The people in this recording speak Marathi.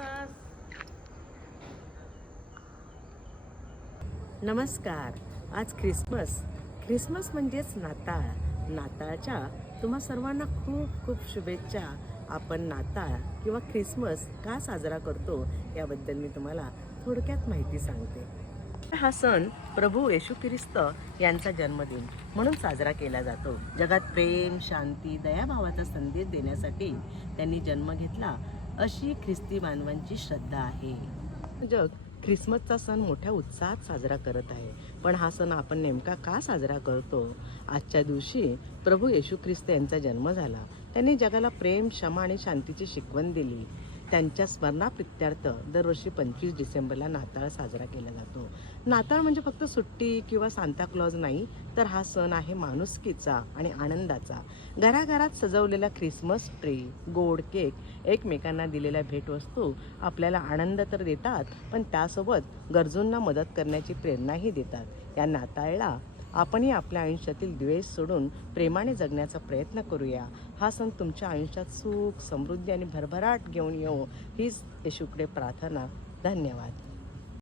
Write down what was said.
ख्रिसमस. नमस्कार. आज ख्रिसमस म्हणजेच नाताळ. नाताळच्या तुम्हा सर्वांना खूप खूप शुभेच्छा. आपण नाताळ किंवा ख्रिसमस का साजरा करतो याबद्दल मी तुम्हाला थोडक्यात माहिती सांगते. हा सण प्रभू येशू ख्रिस्त यांचा जन्मदिन म्हणून साजरा केला जातो. जगात प्रेम, शांती, दयाभावाचा संदेश देण्यासाठी त्यांनी जन्म घेतला अशी ख्रिस्ती बांधवांची श्रद्धा आहे. जग ख्रिसमसचा सण मोठ्या उत्साहात साजरा करत आहे. पण हा सण आपण नेमका का साजरा करतो? आजच्या दिवशी प्रभू येशू ख्रिस्त यांचा जन्म झाला. त्यांनी जगाला प्रेम, क्षमा आणि शांतीची शिकवण दिली. त्यांच्या स्मरणाप्रित्यर्थ दरवर्षी 25 डिसेंबरला नाताळ साजरा केला जातो. नाताळ म्हणजे फक्त सुट्टी किंवा सांताक्लॉज नाही, तर हा सण आहे माणुसकीचा आणि आनंदाचा. घराघरात सजवलेला ख्रिसमस ट्री, गोड केक, एकमेकांना दिलेल्या भेटवस्तू आपल्याला आनंद तर देतात, पण त्यासोबत गरजूंना मदत करण्याची प्रेरणाही देतात. या नाताळला आपणही आपल्या आयुष्यातील द्वेष सोडून प्रेमाने जगण्याचा प्रयत्न करूया. हा सण तुमच्या आयुष्यात सुख, समृद्धी आणि भरभराट घेऊन येऊ हीच येशूकडे प्रार्थना. धन्यवाद.